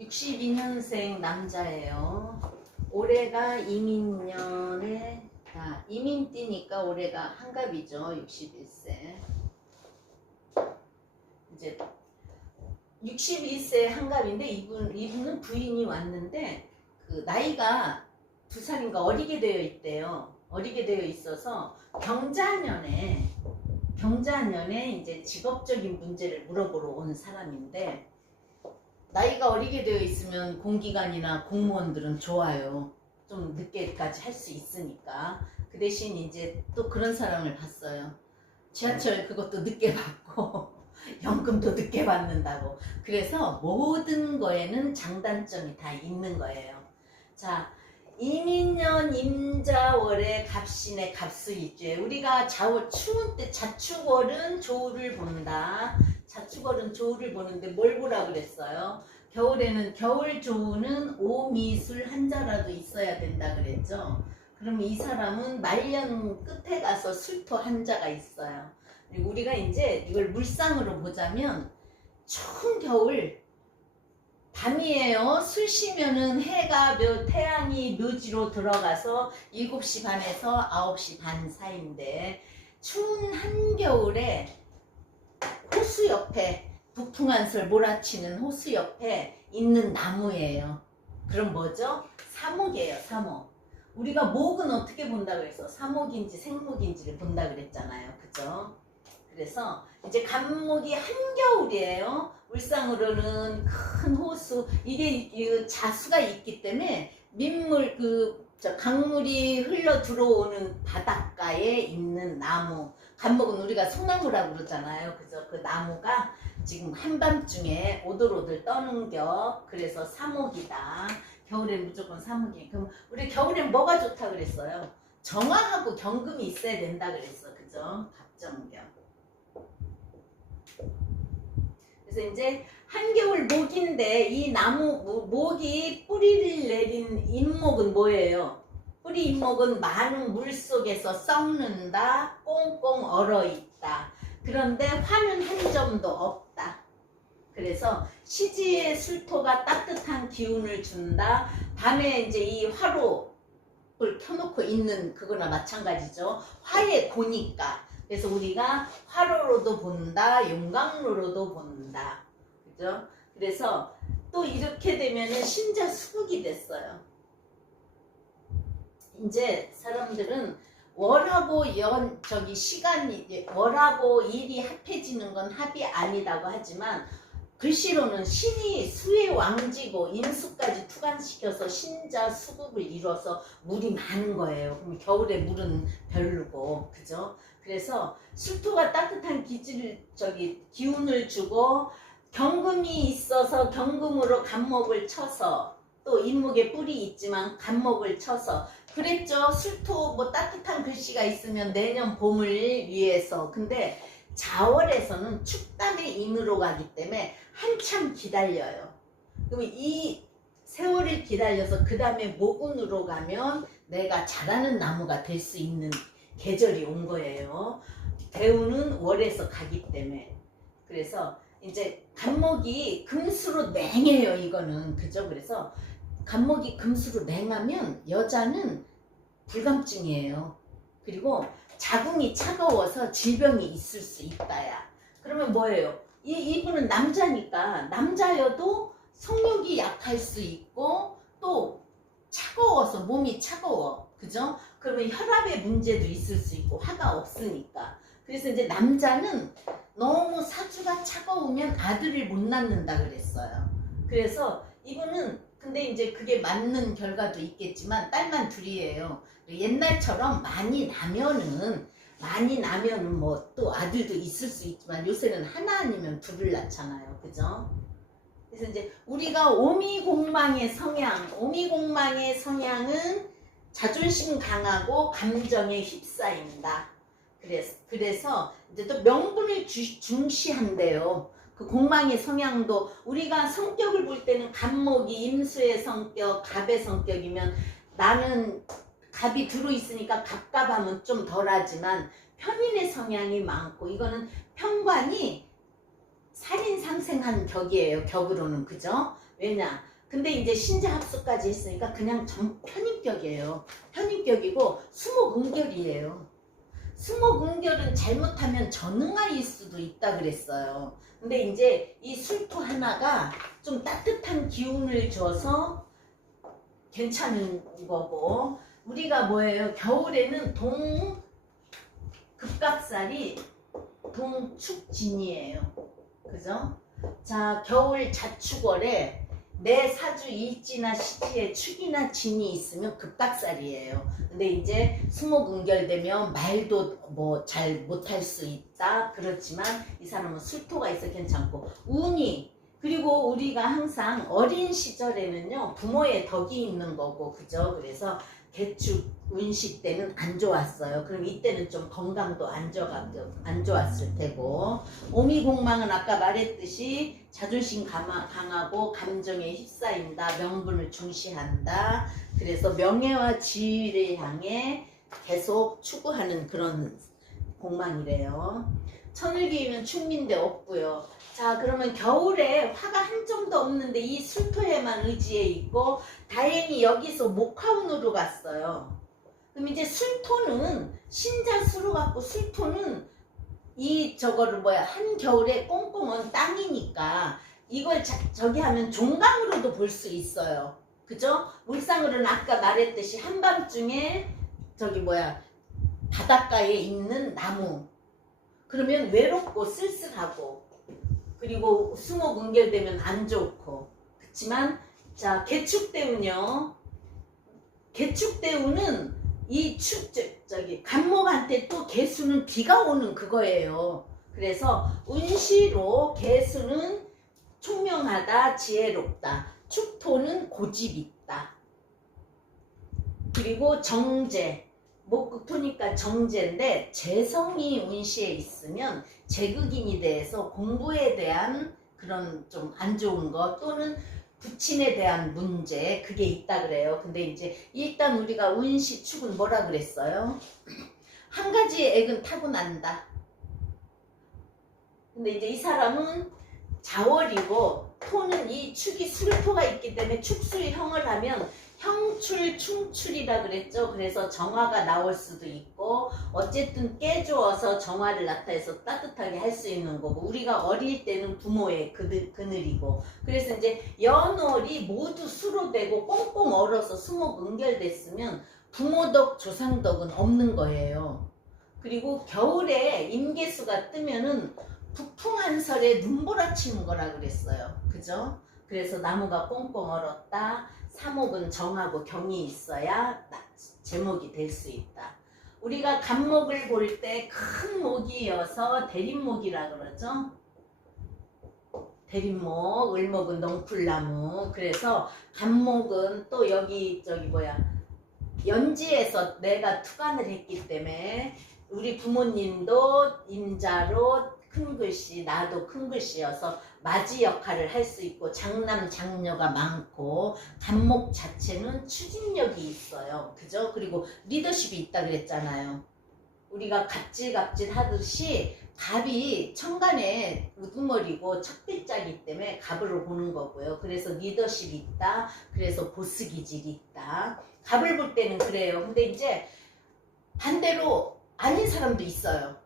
62년생 남자예요. 올해가 이민년에, 이민띠니까 올해가 한갑이죠. 61세. 이제 61세 한갑인데 이분은 부인이 왔는데 그 나이가 2살인가 어리게 되어 있대요. 어리게 되어 있어서 경자년에 이제 직업적인 문제를 물어보러 온 사람인데, 나이가 어리게 되어 있으면 공기관이나 공무원들은 좋아요. 좀 늦게까지 할 수 있으니까. 그 대신 이제 또 그런 사람을 봤어요. 지하철 그것도 늦게 받고 연금도 늦게 받는다고. 그래서 모든 거에는 장단점이 다 있는 거예요. 자, 이민년 임자월의 갑신의 갑수일주에 우리가 추운 때 자축월은 조우를 본다. 자축월은 조우를 보는데 뭘 보라 그랬어요? 겨울에는 겨울 조우는 오미술 한자라도 있어야 된다 그랬죠. 그럼 이 사람은 말년 끝에 가서 술토 한자가 있어요. 그리고 우리가 이제 이걸 물상으로 보자면 추운 겨울 밤이에요. 술 쉬면은 태양이 묘지로 들어가서 7시 반에서 9시 반 사이인데, 추운 한겨울에 호수 옆에 북풍한설 몰아치는 호수 옆에 있는 나무예요. 그럼 뭐죠? 사목이에요. 사목. 우리가 목은 어떻게 본다 그래서 사목인지 생목인지를 본다 그랬잖아요. 그죠? 그래서 이제 간목이 한겨울이에요. 울상으로는 큰 호수, 이게 자수가 있기 때문에 민물 강물이 흘러 들어오는 바닷가에 있는 나무. 간목은 우리가 소나무라고 그러잖아요. 그죠? 그 나무가 지금 한밤중에 오돌오돌 떠는 그래서 사목이다. 겨울엔 무조건 사목이. 그럼 우리 겨울엔 뭐가 좋다 그랬어요? 정화하고 경금이 있어야 된다 그랬어. 그죠? 갑정경. 그래서 이제 한겨울 목인데 이 나무 목이 뿌리를 내린 잎목은 뭐예요? 뿌리 잎목은 많은 물 속에서 썩는다, 꽁꽁 얼어있다. 그런데 화는 한 점도 없다. 그래서 시지의 술토가 따뜻한 기운을 준다. 밤에 이제 이 화로를 켜놓고 있는 그거나 마찬가지죠. 화에 고니까. 그래서 우리가 화로로도 본다, 용광로로도 본다. 그죠? 그래서 또 이렇게 되면은 신자 수국이 됐어요. 이제 사람들은 월하고 월하고 일이 합해지는 건 합이 아니다고 하지만, 글씨로는 신이 수의 왕지고 임수까지 투간시켜서 신자 수국을 이뤄서 물이 많은 거예요. 그럼 겨울에 물은 별로고, 그죠? 그래서 술토가 따뜻한 기운을 주고, 경금이 있어서 경금으로 간목을 쳐서, 또 잎목에 뿔이 있지만 간목을 쳐서, 그랬죠. 술토 따뜻한 글씨가 있으면 내년 봄을 위해서. 근데 자월에서는 축담의 인으로 가기 때문에 한참 기다려요. 그럼 이 세월을 기다려서 그 다음에 모군으로 가면 내가 잘하는 나무가 될 수 있는 계절이 온 거예요. 대우는 월에서 가기 때문에. 그래서 이제 간목이 금수로 맹해요. 이거는. 그죠? 그래서 간목이 금수로 맹하면 여자는 불감증이에요. 그리고 자궁이 차가워서 질병이 있을 수 있다야. 그러면 뭐예요? 이분은 남자니까 남자여도 성욕이 약할 수 있고, 또 차가워서 몸이 차가워. 그죠? 그러면 혈압의 문제도 있을 수 있고, 화가 없으니까. 그래서 이제 남자는 너무 사주가 차가우면 아들을 못 낳는다 그랬어요. 그래서 이분은 근데 이제 그게 맞는 결과도 있겠지만 딸만 둘이에요. 옛날처럼 많이 나면은 뭐 또 아들도 있을 수 있지만, 요새는 하나 아니면 둘을 낳잖아요. 그죠? 그래서 이제 우리가 오미공망의 성향은 자존심 강하고 감정에 휩싸인다. 그래서 이제 또 명분을 중시한대요. 그 공망의 성향도 우리가 성격을 볼 때는 간목이 임수의 성격, 갑의 성격이면, 나는 갑이 들어있으니까 갑갑하면 좀 덜하지만 편인의 성향이 많고, 이거는 편관이 살인 상생한 격이에요. 격으로는. 그죠? 왜냐? 근데 이제 신자 합수까지 했으니까 그냥 편인격이에요. 편인격이고 수목응결이에요. 수목응결은 잘못하면 전응아일 수도 있다 그랬어요. 근데 이제 이 술토 하나가 좀 따뜻한 기운을 줘서 괜찮은 거고, 우리가 뭐예요? 겨울에는 급각살이 동축진이에요. 그죠? 자, 겨울 자축월에 내 사주 일지나 시지에 축이나 진이 있으면 급각살이에요. 근데 이제 수목응결되면 말도 뭐 잘 못할 수 있다. 그렇지만 이 사람은 술토가 있어 괜찮고, 운이, 그리고 우리가 항상 어린 시절에는요 부모의 덕이 있는 거고, 그죠? 그래서 개축 운시 때는 안 좋았어요. 그럼 이때는 좀 건강도 안 좋았을 테고, 오미공망은 아까 말했듯이 자존심 강하고 감정에 휩싸인다. 명분을 중시한다. 그래서 명예와 지위를 향해 계속 추구하는 그런 공망이래요. 천을기이면 충민대 없고요. 자, 그러면 겨울에 화가 한 점도 없는데 이 술토에만 의지해 있고, 다행히 여기서 목화운으로 갔어요. 그럼 이제 술토는 신자수로 갖고, 술토는 이 저거를 한겨울에 꽁꽁은 땅이니까 이걸 저기 하면 종강으로도 볼 수 있어요. 그죠? 물상으로는 아까 말했듯이 한밤중에 바닷가에 있는 나무, 그러면 외롭고 쓸쓸하고, 그리고 수목응결되면 안 좋고. 그렇지만 자, 개축대운요. 개축대운은 이 간목한테 또 개수는 비가 오는 그거예요. 그래서 운시로 개수는 총명하다, 지혜롭다. 축토는 고집 있다. 그리고 정제, 목극토니까 정제인데, 재성이 운시에 있으면 재극인이 돼서 공부에 대한 그런 좀 안 좋은 거, 또는 부친에 대한 문제, 그게 있다 그래요. 근데 이제 일단 우리가 운시 축은 뭐라 그랬어요? 한 가지의 액은 타고난다. 근데 이제 이 사람은 자월이고, 토는 이 축이 술토가 있기 때문에 축술형을 하면 형출, 충출이라 그랬죠. 그래서 정화가 나올 수도 있고, 어쨌든 깨주어서 정화를 나타내서 따뜻하게 할 수 있는 거고, 우리가 어릴 때는 부모의 그늘이고, 그래서 이제 연월이 모두 수로 되고 꽁꽁 얼어서 수목응결됐으면 부모덕, 조상덕은 없는 거예요. 그리고 겨울에 임계수가 뜨면은 북풍한설에 눈보라치는 거라 그랬어요. 그죠? 그래서 나무가 꽁꽁 얼었다. 사목은 정하고 경이 있어야 제목이 될 수 있다. 우리가 간목을 볼 때 큰 목이어서 대림목이라 그러죠. 대림목, 을목은 넝쿨나무. 그래서 간목은 또 여기 연지에서 내가 투간을 했기 때문에 우리 부모님도 임자로 큰 글씨, 나도 큰 글씨여서 맞이 역할을 할 수 있고, 장남 장녀가 많고, 간목 자체는 추진력이 있어요. 그죠? 그리고 리더십이 있다 그랬잖아요. 우리가 갑질갑질 하듯이 갑이 천간에 우두머리고 척필자이기 때문에 갑으로 보는 거고요. 그래서 리더십이 있다. 그래서 보스 기질이 있다. 갑을 볼 때는 그래요. 근데 이제 반대로 아닌 사람도 있어요.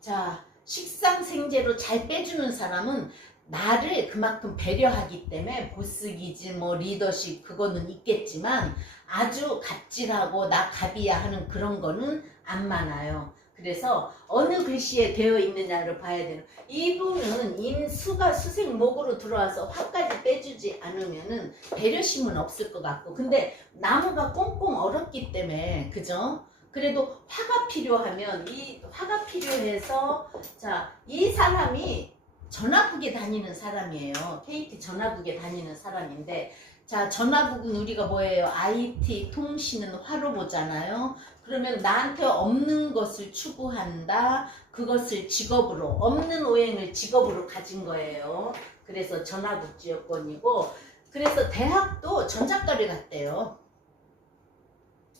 자, 식상생재로 잘 빼주는 사람은 나를 그만큼 배려하기 때문에 보스기질, 리더십, 그거는 있겠지만 아주 갑질하고 나 갑이야 하는 그런 거는 안 많아요. 그래서 어느 글씨에 되어 있느냐를 봐야 되는, 이분은 임수가 수생목으로 들어와서 화까지 빼주지 않으면은 배려심은 없을 것 같고, 근데 나무가 꽁꽁 얼었기 때문에, 그죠? 그래도 화가 필요하면, 이 화가 필요해서, 자, 이 사람이 전화국에 다니는 사람이에요. KT 전화국에 다니는 사람인데, 자, 전화국은 우리가 뭐예요? IT, 통신은 화로 보잖아요. 그러면 나한테 없는 것을 추구한다. 그것을 직업으로, 없는 오행을 직업으로 가진 거예요. 그래서 전화국 지역권이고, 그래서 대학도 전작가를 갔대요.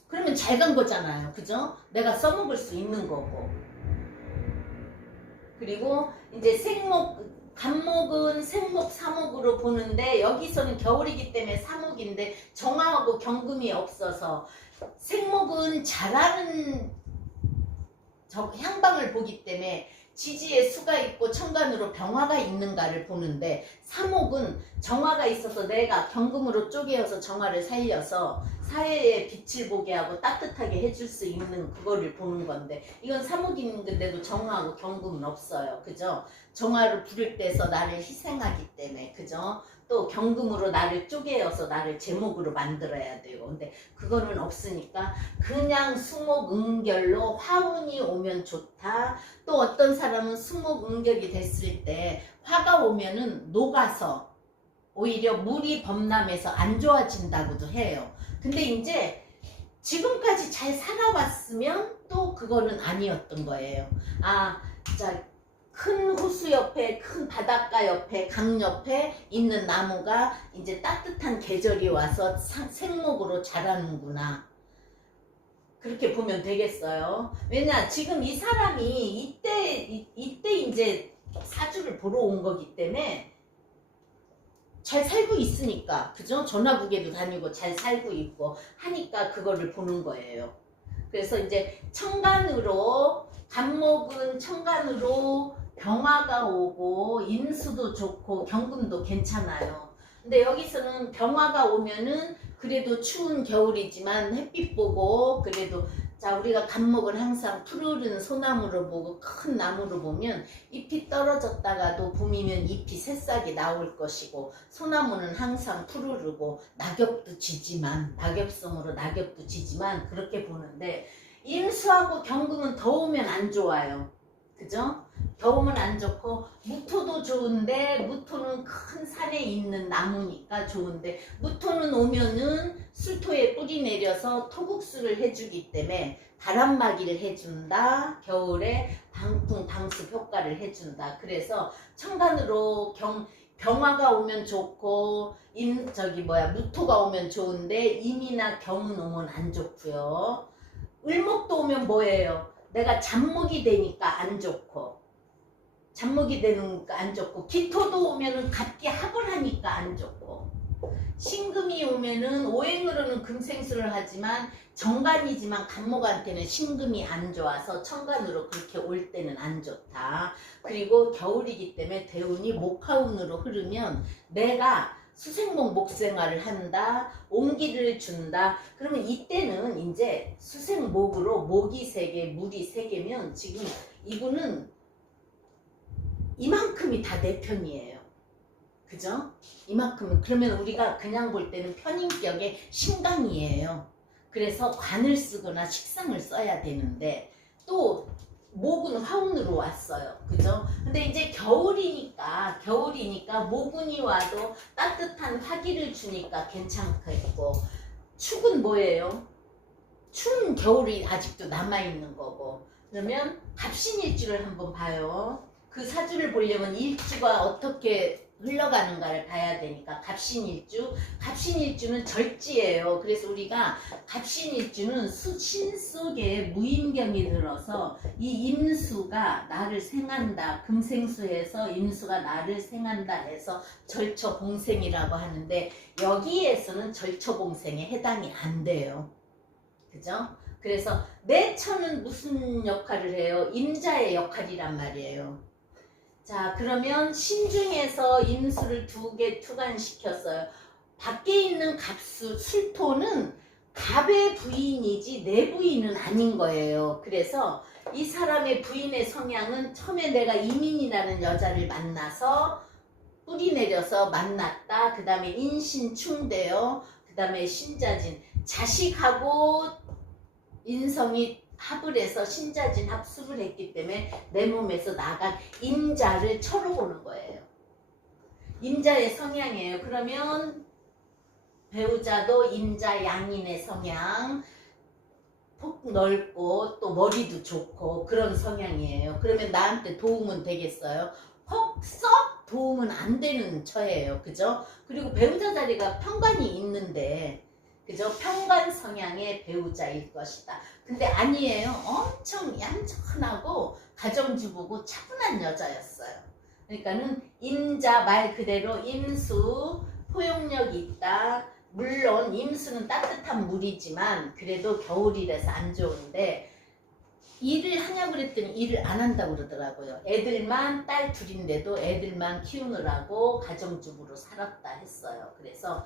그러면 잘 간 거잖아요. 그죠? 내가 써먹을 수 있는 거고. 그리고 이제 생목, 간목은 생목, 사목으로 보는데 여기서는 겨울이기 때문에 사목인데 정화하고 경금이 없어서 생목은 자라는 향방을 보기 때문에 지지에 수가 있고 천간으로 병화가 있는가를 보는데 사목은 정화가 있어서 내가 경금으로 쪼개어서 정화를 살려서 사회에 빛을 보게 하고 따뜻하게 해줄 수 있는 그거를 보는 건데 이건 사목인데도 정화하고 경금은 없어요. 그죠? 정화를 부를 때서 나를 희생하기 때문에 그죠? 또 경금으로 나를 쪼개어서 나를 제목으로 만들어야 되고 근데 그거는 없으니까 그냥 수목응결로 화운이 오면 좋다. 또 어떤 사람은 수목응결이 됐을 때 화가 오면은 녹아서 오히려 물이 범람해서 안 좋아진다고도 해요. 근데 이제 지금까지 잘 살아왔으면 또 그거는 아니었던 거예요. 아, 자, 큰 호수 옆에, 큰 바닷가 옆에, 강 옆에 있는 나무가 이제 따뜻한 계절이 와서 생목으로 자라는구나. 그렇게 보면 되겠어요. 왜냐, 지금 이 사람이 이때 이제 사주를 보러 온 거기 때문에 잘 살고 있으니까, 그죠? 전화국에도 다니고 잘 살고 있고 하니까 그거를 보는 거예요. 그래서 이제 천간으로, 간목은 천간으로 병화가 오고 임수도 좋고 경금도 괜찮아요. 근데 여기서는 병화가 오면은 그래도 추운 겨울이지만 햇빛 보고 그래도 자 우리가 간목을 항상 푸르른 소나무로 보고 큰 나무로 보면 잎이 떨어졌다가도 봄이면 잎이 새싹이 나올 것이고 소나무는 항상 푸르르고 낙엽도 지지만 낙엽성으로 낙엽도 지지만 그렇게 보는데 임수하고 경금은 더우면 안 좋아요. 그죠? 더우면 안 좋고 무토도 좋은데 무토는 큰 산에 있는 나무니까 좋은데 무토는 오면은 술토에 뿌리 내려서 토국수를 해주기 때문에 바람막이를 해준다. 겨울에 방풍 방습 효과를 해준다. 그래서 천간으로 병화가 오면 좋고 무토가 오면 좋은데 임이나 경은 오면 안 좋고요. 을목도 오면 뭐예요? 내가 잡목이 되니까 안 좋고 잡목이 되니까 안 좋고 기토도 오면은 갑기 합을 하니까 안 좋고 신금이 오면은 오행으로는 금생수를 하지만 정간이지만 간목한테는 신금이 안 좋아서 천간으로 그렇게 올 때는 안 좋다. 그리고 겨울이기 때문에 대운이 목화운으로 흐르면 내가 수생목 목생활을 한다. 온기를 준다. 그러면 이때는 이제 수생목으로 목이 3개, 물이 3개면 지금 이분은 이만큼이 다 내 편이에요. 그죠? 이만큼은 그러면 우리가 그냥 볼 때는 편인격의 신강이에요. 그래서 관을 쓰거나 식상을 써야 되는데 또 목은 화운으로 왔어요. 그죠? 근데 이제 겨울이니까 모근이 와도 따뜻한 화기를 주니까 괜찮겠고 축은 뭐예요? 추운 겨울이 아직도 남아있는 거고 그러면 갑신일주를 한번 봐요. 그 사주를 보려면 일주가 어떻게 흘러가는가를 봐야 되니까 갑신일주는 절지예요. 그래서 우리가 갑신일주는 신 속에 무임경이 들어서 이 임수가 나를 생한다. 금생수에서 임수가 나를 생한다 해서 절처봉생이라고 하는데 여기에서는 절처봉생에 해당이 안 돼요. 그죠? 그래서 내 천은 무슨 역할을 해요? 임자의 역할이란 말이에요. 자 그러면 신중에서 임수를 2개 투간시켰어요. 밖에 있는 갑수 술토는 갑의 부인이지 내 부인은 아닌 거예요. 그래서 이 사람의 부인의 성향은 처음에 내가 이민이라는 여자를 만나서 뿌리 내려서 만났다. 그 다음에 인신충되어 그 다음에 신자진 자식하고 인성이 합을 해서 신자진 합수를 했기 때문에 내 몸에서 나간 임자를 쳐러보는 거예요. 임자의 성향이에요. 그러면 배우자도 임자 양인의 성향 폭 넓고 또 머리도 좋고 그런 성향이에요. 그러면 나한테 도움은 되겠어요? 썩 도움은 안 되는 처예요. 그죠? 그리고 배우자 자리가 편관이 있는데 그죠? 편관 성향의 배우자일 것이다. 근데 아니에요. 엄청 얌전하고 가정주부고 차분한 여자였어요. 그러니까는 임자 말 그대로 임수 포용력이 있다. 물론 임수는 따뜻한 물이지만 그래도 겨울이라서 안 좋은데 일을 하냐고 그랬더니 일을 안 한다고 그러더라고요. 애들만 딸 둘인데도 애들만 키우느라고 가정주부로 살았다 했어요. 그래서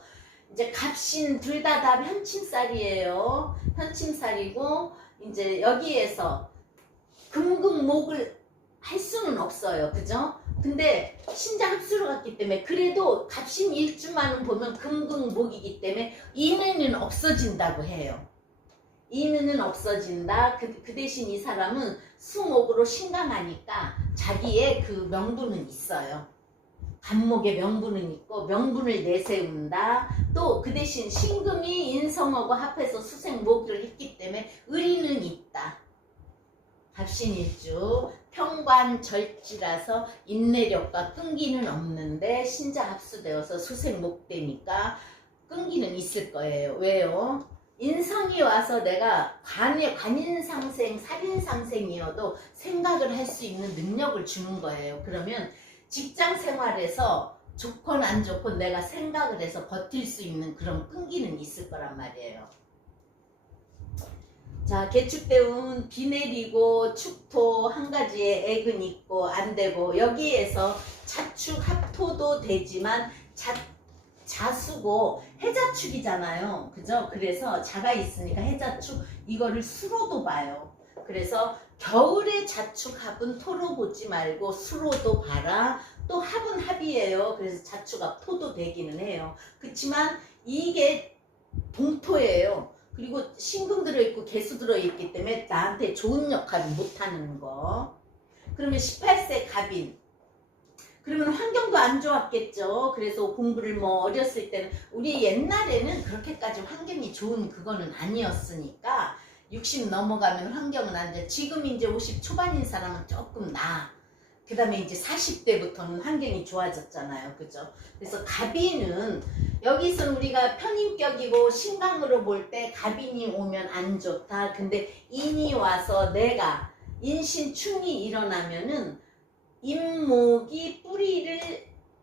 이제 갑신 둘 다 현침살이에요. 현침살이고 이제 여기에서 금극목을 할 수는 없어요. 그죠? 근데 신자 합수로 갔기 때문에 그래도 갑신 일주만은 보면 금극목이기 때문에 인연은 없어진다고 해요. 인연은 없어진다. 그 대신 이 사람은 수목으로 신강하니까 자기의 그 명분은 있어요. 간목의 명분은 있고 명분을 내세운다. 또 그 대신 신금이 인성하고 합해서 수생목을 했기 때문에 의리는 있다. 갑신일주 평관절지라서 인내력과 끈기는 없는데 신자 합수되어서 수생목되니까 끈기는 있을 거예요. 왜요? 인성이 와서 내가 관인상생, 살인상생이어도 생각을 할 수 있는 능력을 주는 거예요. 그러면 직장 생활에서 좋건 안 좋건 내가 생각을 해서 버틸 수 있는 그런 끈기는 있을 거란 말이에요. 자, 개축대운 비 내리고 축토 한 가지에 액은 있고 안 되고 여기에서 자축 합토도 되지만 자수고 해자축이잖아요. 그죠? 그래서 자가 있으니까 해자축 이거를 수로도 봐요. 그래서 겨울에 자축합은 토로 보지 말고 수로도 봐라. 또 합은 합이에요. 그래서 자축합 토도 되기는 해요. 그렇지만 이게 동토예요. 그리고 신금 들어있고 개수 들어있기 때문에 나한테 좋은 역할을 못하는 거. 그러면 18세 갑인. 그러면 환경도 안 좋았겠죠. 그래서 공부를 뭐 어렸을 때는 우리 옛날에는 그렇게까지 환경이 좋은 그거는 아니었으니까 60 넘어가면 환경은 안 좋아. 지금 이제 50 초반인 사람은 조금 나아. 그 다음에 이제 40대부터는 환경이 좋아졌잖아요. 그죠? 그래서 갑인은 여기서 우리가 편인격이고 신강으로 볼 때 갑인이 오면 안 좋다. 근데 인이 와서 내가 인신충이 일어나면은 인목이 뿌리를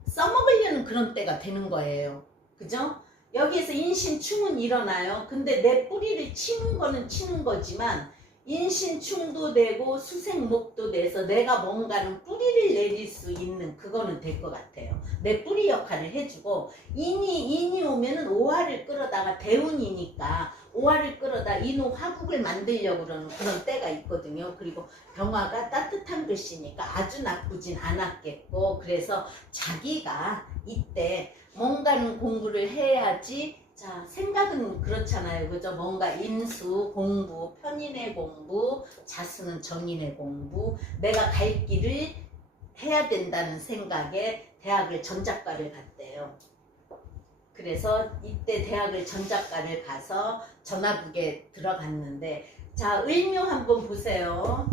써먹으려는 그런 때가 되는 거예요. 그죠? 여기에서 인신충은 일어나요. 근데 내 뿌리를 치는 거는 치는 거지만 인신충도 되고 수생목도 돼서 내가 뭔가는 뿌리를 내릴 수 있는 그거는 될 것 같아요. 내 뿌리 역할을 해주고 인이 오면은 오화를 끌어다가 대운이니까 오화를 끌어다 인후 화국을 만들려고 그러는 그런 때가 있거든요. 그리고 병화가 따뜻한 글씨니까 아주 나쁘진 않았겠고 그래서 자기가 이때 뭔가는 공부를 해야지. 자, 생각은 그렇잖아요. 그죠? 뭔가 인수, 공부, 편인의 공부, 자수는 정인의 공부, 내가 갈 길을 해야 된다는 생각에 대학을 전작과를 갔대요. 그래서 이때 대학을 전작과를 가서 전화국에 들어갔는데 자, 을묘 한번 보세요.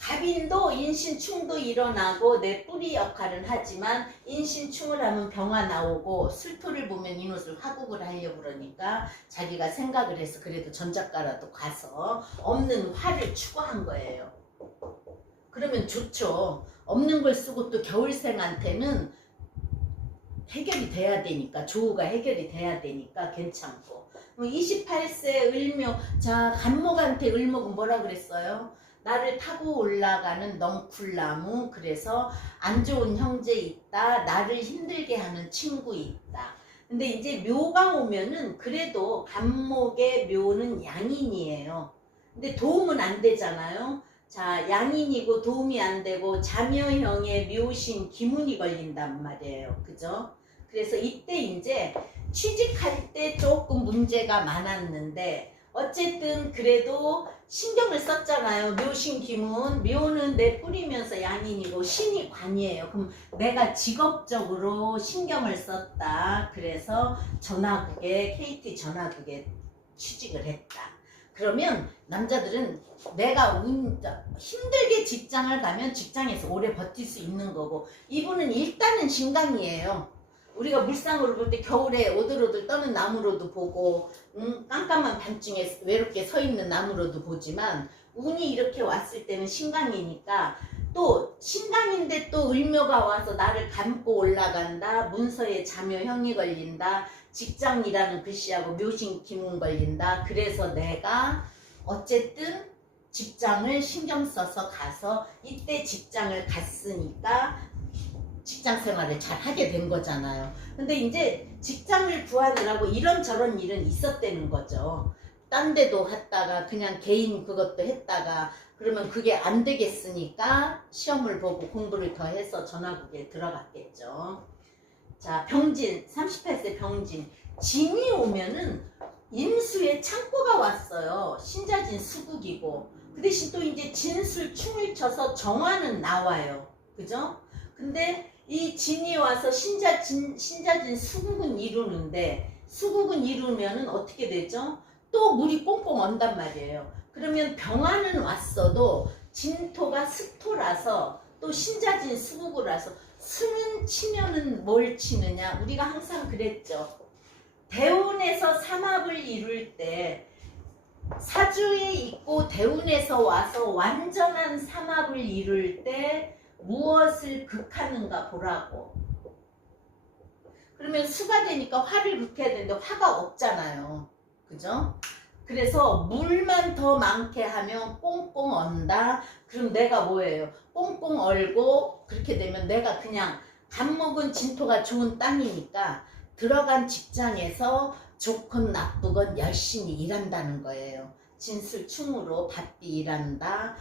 갑인도 인신충도 일어나고 내 뿌리 역할은 하지만 인신충을 하면 병화 나오고 술토를 보면 인옷을 화국을 하려고 그러니까 자기가 생각을 해서 그래도 전작가라도 가서 없는 화를 추구한 거예요. 그러면 좋죠. 없는 걸 쓰고 또 겨울생한테는 해결이 돼야 되니까 조우가 해결이 돼야 되니까 괜찮고 28세 을묘 자 간목한테 을목은 뭐라 그랬어요? 나를 타고 올라가는 넝쿨나무 그래서 안 좋은 형제 있다. 나를 힘들게 하는 친구 있다. 근데 이제 묘가 오면은 그래도 간목의 묘는 양인이에요. 근데 도움은 안 되잖아요. 자 양인이고 도움이 안 되고 자묘형의 묘신 기문이 걸린단 말이에요. 그죠? 그래서 이때 이제 취직할 때 조금 문제가 많았는데 어쨌든 그래도 신경을 썼잖아요. 묘신 기문. 묘는 내 뿌리면서 양인이고 신이 관이에요. 그럼 내가 직업적으로 신경을 썼다. 그래서 전화국에 KT 전화국에 취직을 했다. 그러면 남자들은 내가 힘들게 직장을 가면 직장에서 오래 버틸 수 있는 거고 이분은 일단은 신강이에요. 우리가 물상으로 볼 때 겨울에 오들오들 떠는 나무로도 보고 깜깜한 밤중에 외롭게 서 있는 나무로도 보지만 운이 이렇게 왔을 때는 신강이니까 또 신강인데 또 을묘가 와서 나를 감고 올라간다. 문서에 자묘형이 걸린다. 직장이라는 글씨하고 묘신 기문 걸린다. 그래서 내가 어쨌든 직장을 신경 써서 가서 이때 직장을 갔으니까 직장 생활을 잘 하게 된 거잖아요. 근데 이제 직장을 구하느라고 이런저런 일은 있었다는 거죠. 딴 데도 갔다가 그냥 개인 그것도 했다가 그러면 그게 안 되겠으니까 시험을 보고 공부를 더 해서 전화국에 들어갔겠죠. 자, 병진, 38세 병진. 진이 오면은 임수에 창고가 왔어요. 신자진 수국이고. 그 대신 또 이제 진술 충을 쳐서 정화는 나와요. 그죠? 근데 이 진이 와서 신자진 수국은 이루는데, 수국은 이루면은 어떻게 되죠? 또 물이 꽁꽁 언단 말이에요. 그러면 병화는 왔어도 진토가 수토라서 또 신자진 수국이라서 수는 치면은 뭘 치느냐? 우리가 항상 그랬죠. 대운에서 삼합을 이룰 때 사주에 있고 대운에서 와서 완전한 삼합을 이룰 때 무엇을 극하는가 보라고. 그러면 수가 되니까 화를 극해야 되는데 화가 없잖아요. 그죠? 그래서 물만 더 많게 하면 꽁꽁 언다. 그럼 내가 뭐예요? 꽁꽁 얼고 그렇게 되면 내가 그냥 간목은 진토가 좋은 땅이니까 들어간 직장에서 좋건 나쁘건 열심히 일한다는 거예요. 진술충으로 바삐 일한다.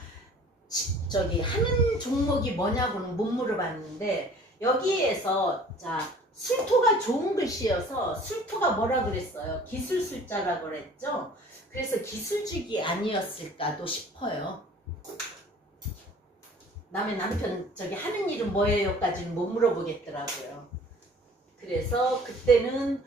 저기 하는 종목이 뭐냐고는 못 물어봤는데 여기에서 자 술토가 좋은 글씨여서 술토가 뭐라 그랬어요? 기술술자라고 그랬죠? 그래서 기술직이 아니었을까도 싶어요. 남의 남편 저기 하는 일은 뭐예요? 까지는 못 물어보겠더라고요. 그래서 그때는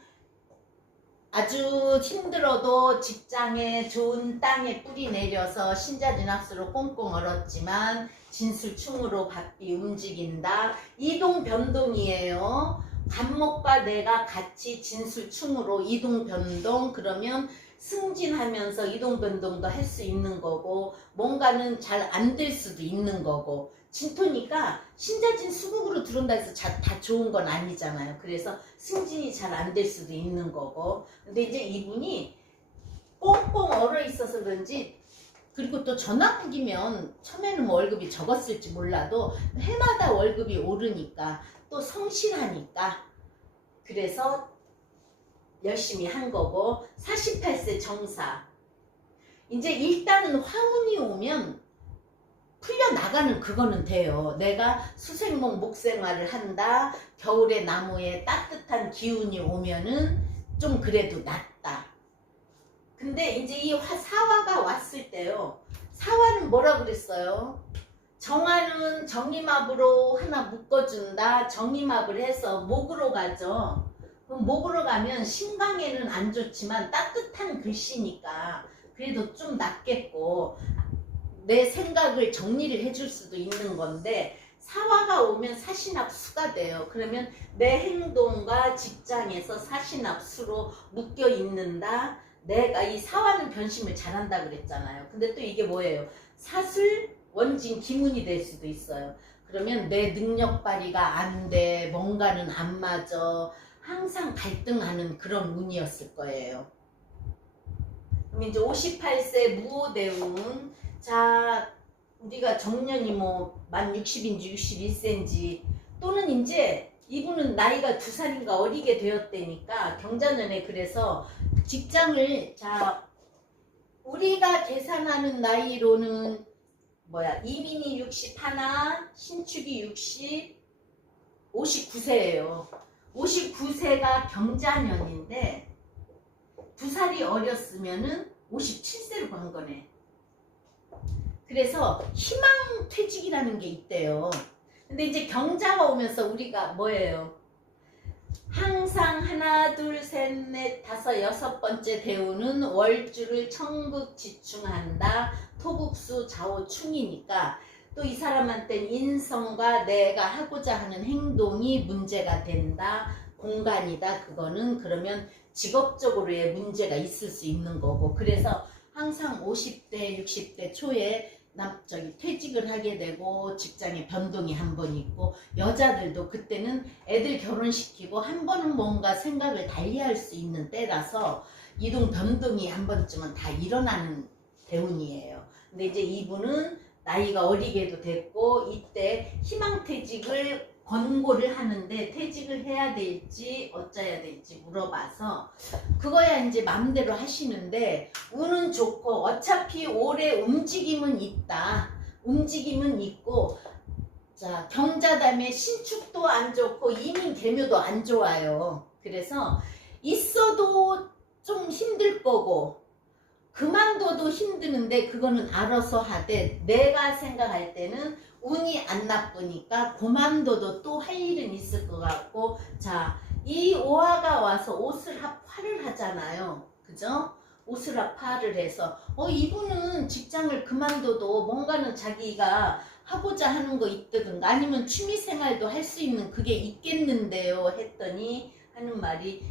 아주 힘들어도 직장에 좋은 땅에 뿌리 내려서 신자진학수로 꽁꽁 얼었지만 진술충으로 바삐 움직인다. 이동 변동이에요. 간목과 내가 같이 진술충으로 이동 변동 그러면 승진하면서 이동 변동도 할 수 있는 거고 뭔가는 잘 안 될 수도 있는 거고 진토니까 신자진 수국으로 들어온다 해서 다 좋은 건 아니잖아요. 그래서 승진이 잘 안 될 수도 있는 거고 근데 이제 이분이 꽁꽁 얼어 있어서 그런지 그리고 또 전학국이면 처음에는 뭐 월급이 적었을지 몰라도 해마다 월급이 오르니까 또 성실하니까 그래서 열심히 한 거고 48세 정사 이제 일단은 화운이 오면 풀려나가는 그거는 돼요. 내가 수생목 목생활을 한다. 겨울에 나무에 따뜻한 기운이 오면은 좀 그래도 낫다. 근데 이제 이 사화가 왔을 때요. 사화는 뭐라 그랬어요? 정화는 정임합으로 하나 묶어준다. 정임합을 해서 목으로 가죠. 그럼 목으로 가면 신강에는 안 좋지만 따뜻한 글씨니까 그래도 좀 낫겠고 내 생각을 정리를 해줄 수도 있는 건데 사화가 오면 사신합수가 돼요. 그러면 내 행동과 직장에서 사신합수로 묶여 있는다. 내가 이 사화는 변심을 잘한다 그랬잖아요. 근데 또 이게 뭐예요? 사술 원진 기문이 될 수도 있어요. 그러면 내 능력 발휘가 안 돼. 뭔가는 안 맞아. 항상 갈등하는 그런 운이었을 거예요. 그럼 이제 58세 무오대운 자 우리가 정년이 뭐 만 60인지 61세인지 또는 이제 이분은 나이가 2살인가 어리게 되었다니까 경자년에 그래서 직장을 자 우리가 계산하는 나이로는 뭐야 이민이 61 신축이 60 59세예요. 59세가 경자년인데 2살이 어렸으면은 57세로 간 거네. 그래서 희망퇴직이라는 게 있대요. 근데 이제 경자가 오면서 우리가 뭐예요? 항상 하나 둘 셋 넷 다섯 여섯 번째 대우는 월주를 청극지충한다. 토국수 좌우충이니까 또 이 사람한테는 인성과 내가 하고자 하는 행동이 문제가 된다. 공간이다. 그거는 그러면 직업적으로의 문제가 있을 수 있는 거고 그래서 항상 50대, 60대 초에 퇴직을 하게 되고 직장에 변동이 한 번 있고 여자들도 그때는 애들 결혼시키고 한 번은 뭔가 생각을 달리할 수 있는 때라서 이동 변동이 한 번쯤은 다 일어나는 대운이에요. 근데 이제 이분은 나이가 어리게도 됐고 이때 희망퇴직을 권고를 하는데 퇴직을 해야 될지 어쩌야 될지 물어봐서 그거야 이제 마음대로 하시는데 운은 좋고 어차피 올해 움직임은 있다. 움직임은 있고 자 경자담에 신축도 안 좋고 이민 개묘도 안 좋아요. 그래서 있어도 좀 힘들 거고 그만둬도 힘드는데 그거는 알아서 하되 내가 생각할 때는 운이 안 나쁘니까 그만둬도 또 할 일은 있을 것 같고 자 이 오화가 와서 오슬합화를 하잖아요. 그죠? 오슬합화를 해서 이분은 직장을 그만둬도 뭔가는 자기가 하고자 하는 거 있다든가 아니면 취미생활도 할 수 있는 그게 있겠는데요 했더니 하는 말이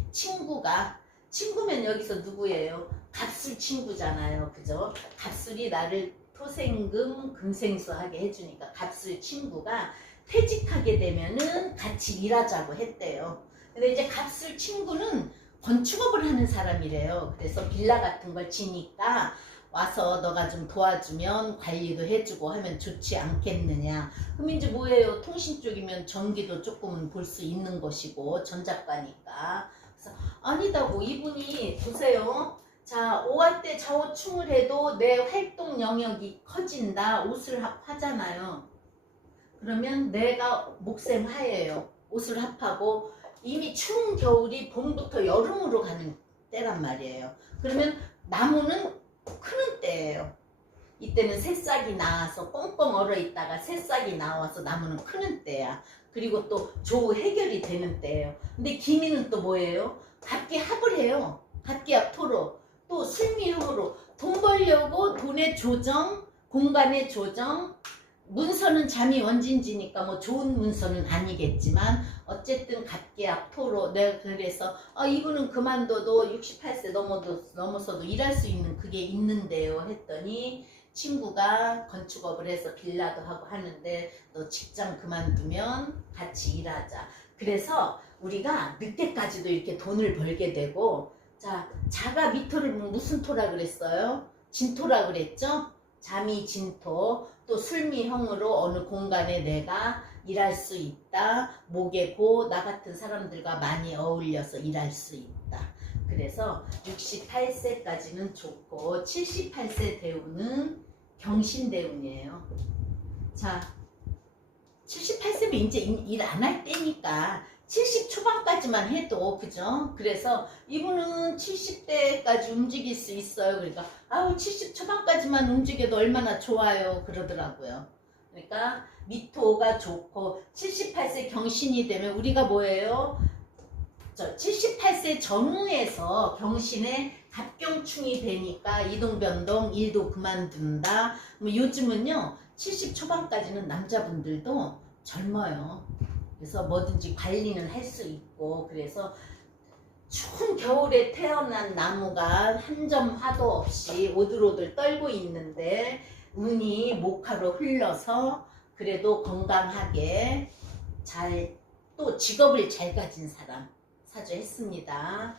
친구면 여기서 누구예요? 갑술 친구잖아요. 그죠? 갑술이 나를 토생금 금생수하게 해주니까 갑술 친구가 퇴직하게 되면은 같이 일하자고 했대요. 근데 이제 갑술 친구는 건축업을 하는 사람이래요. 그래서 빌라 같은 걸 지니까 와서 너가 좀 도와주면 관리도 해주고 하면 좋지 않겠느냐. 그럼 이제 뭐예요? 통신 쪽이면 전기도 조금은 볼 수 있는 것이고 전작가니까. 그래서 아니다고 이분이 보세요. 자 5화 때 좌우충을 해도 내 활동 영역이 커진다. 옷을 합하잖아요. 그러면 내가 목셈 하예요. 옷을 합하고 이미 추운 겨울이 봄부터 여름으로 가는 때란 말이에요. 그러면 나무는 크는 때예요. 이때는 새싹이 나와서 꽁꽁 얼어 있다가 새싹이 나와서 나무는 크는 때야. 그리고 또 조우 해결이 되는 때예요. 근데 기미는 또 뭐예요? 갑기합을 해요. 갑기합 토로. 또 술미형으로 돈 벌려고 돈의 조정, 공간의 조정, 문서는 잠이 원진지니까 뭐 좋은 문서는 아니겠지만 어쨌든 갑기합 토로 내가 그래서 이분은 그만둬도 68세 넘어서도 일할 수 있는 그게 있는데요 했더니 친구가 건축업을 해서 빌라도 하고 하는데 너 직장 그만두면 같이 일하자. 그래서 우리가 늦게까지도 이렇게 돈을 벌게 되고 자 자가 미토를 무슨 토라 그랬어요? 진토라 그랬죠? 잠이 진토 또 술미형으로 어느 공간에 내가 일할 수 있다. 목에 고 나 같은 사람들과 많이 어울려서 일할 수 있다. 그래서 68세까지는 좋고 78세 대운은 경신대운이에요. 자 78세면 이제 일 안 할 때니까 70 초반까지만 해도 그죠? 그래서 이분은 70대까지 움직일 수 있어요. 그러니까 70 초반까지만 움직여도 얼마나 좋아요 그러더라고요. 그러니까 미토가 좋고 78세 경신이 되면 우리가 뭐예요? 78세 전후에서 경신에 갑경충이 되니까 이동변동 일도 그만둔다. 뭐 요즘은요 70 초반까지는 남자분들도 젊어요. 그래서 뭐든지 관리는 할 수 있고 그래서 추운 겨울에 태어난 나무가 한 점 화도 없이 오들오들 떨고 있는데 운이 목화로 흘러서 그래도 건강하게 잘 또 직업을 잘 가진 사람 사주했습니다.